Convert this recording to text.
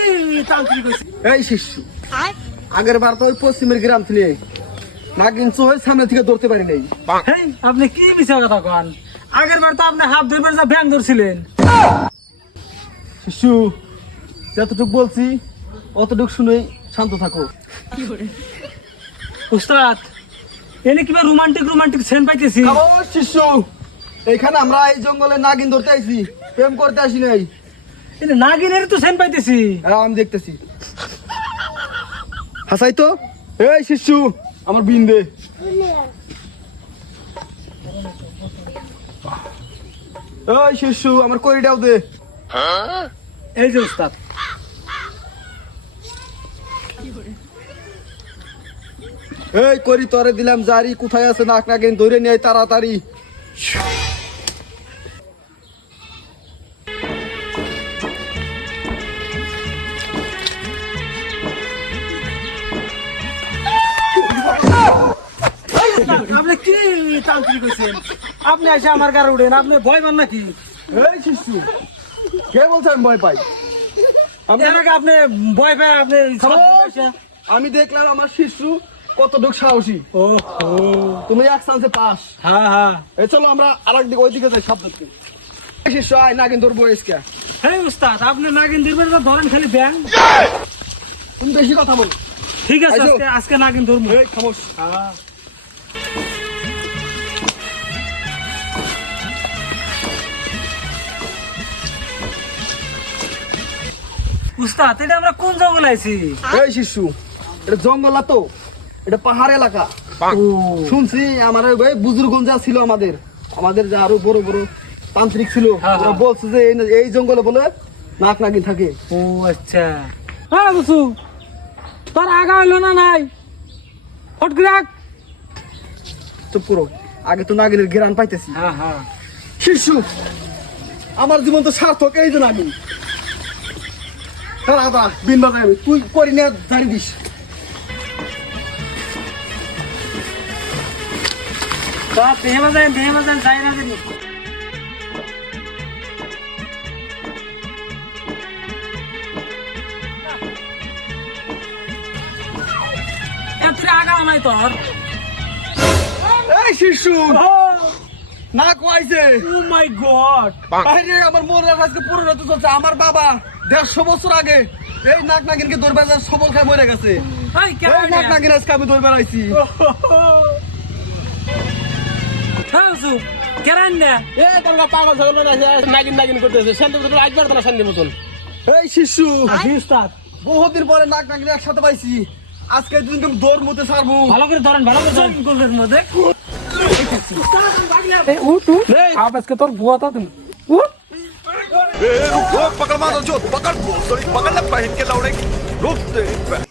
কি তান্ত্রিক এই শিশু। আগের বার তো ওই পশ্চিমের গ্রাম ছিলে। না কিন্তু সামনে থেকে ধরতে পারি নাই। আপনি কি মিছা কথা কন? আগের বার তো আপনি হাফ ধরবেন যা ব্যাং ধরছিলেন। শিশু যতটুকু বলছি অতটুকু শুনেই শান্ত থাকো। উস্তাদ এনে কিবা রোমান্টিক রোমান্টিক সেন পাইতেছি। ও শিশু। এইখানে আমরা এই জঙ্গলে নাগিন ধরতে আইছি। প্রেম করতে আসি নাই। এনে নাগিনের তো সেন পাইতেছি। হ্যাঁ, আমি দেখতেছি। হাসাই তো? এই শিশু আমার বিন দে। ওই শিশু আমার করিটাও দে। এই যে উস্তাদ। এই করি তরে দিলাম জারি কোথায় আছে নাক নাগিন ধরে নিয়ে তাড়াতাড়ি। আপনি কি তান্ত্রিক হয়েছেন আপনি এসে আমার গাড়ি উঠেন আপনি ভয় পান নাকি? এই শিশু কে বলছে আমি ভয় পাই? আপনি ভয় পায় আপনি আমি দেখলাম আমার শিশু কতটুক সাহসী। ও তুমি এক চান্সে পাস হ্যাঁ হ্যাঁ এই চলো আমরা আরেক দিকে ওই দিকে যাই শব্দ শিশু আয় নাগিন ধরবো এসকে হ্যাঁ উস্তাদ আপনি নাগিন তো ধরেন খালি ব্যাং। তুমি বেশি কথা বলো। ঠিক আছে আজকে নাগিন ধরবো। এই উস্তাদ এটা আমরা কোন জঙ্গল আইছি? এই শিশু এটা জঙ্গল তো? এটা পাহাড় এলাকা। শুনছি আমার ওই বুজুর্গঞ্জ যা ছিল আমাদের। আমাদের যে আরও বড় বড় তান্ত্রিক ছিল হ্যাঁ, ওরা হ্যাঁ। বলছে যে এই- এই জঙ্গলে বলে নাক নাগিন থাকে। ও আচ্ছা। হ্যাঁ বুসু। তোর আগা হইল না নাই? হট গ্রাক চুপ করো আগে তো নাগিনের গেরান পাইতেছি। হ্যাঁ হ্যাঁ। শিশু আমার জীবন তো সার্থক এই যে নাগিন। বিন বাজাই আমি। তুই করি নিয়ে দাঁড়িয়ে দিস। যাই না জানি। আগা নাই তোর। এই শিশু! নাক ওয়াইছে ও মাই গড। আরে আমার মোর আজকে পুরো রাত চলছে। আমার বাবা দেড়শো বছর আগে এই নাক নাগিনকে দরবার সবল খায় মরে গেছে। এই এই নাক নাগিন আজকে আমি দরবার আইছি হ্যাঁ কেরান না? এ তোমরা পাগল ছাগল না নাগিন নাগিন করতেছে। শান্তি মতন আসবার তো না শান্তি মতন। এই শিশু। উস্তাদ। বহুদিন পরে নাক নাগিন একসাথে পাইছি। আজকে দুদিন তুমি দৌড় মতে ছাড়বো। ভালো করে ধরেন ভালো করে आप इसके तौर बुआ था तुम। उठ। पकड़ मार जो पकड़ पकड़ ले पहन के लौड़े रुक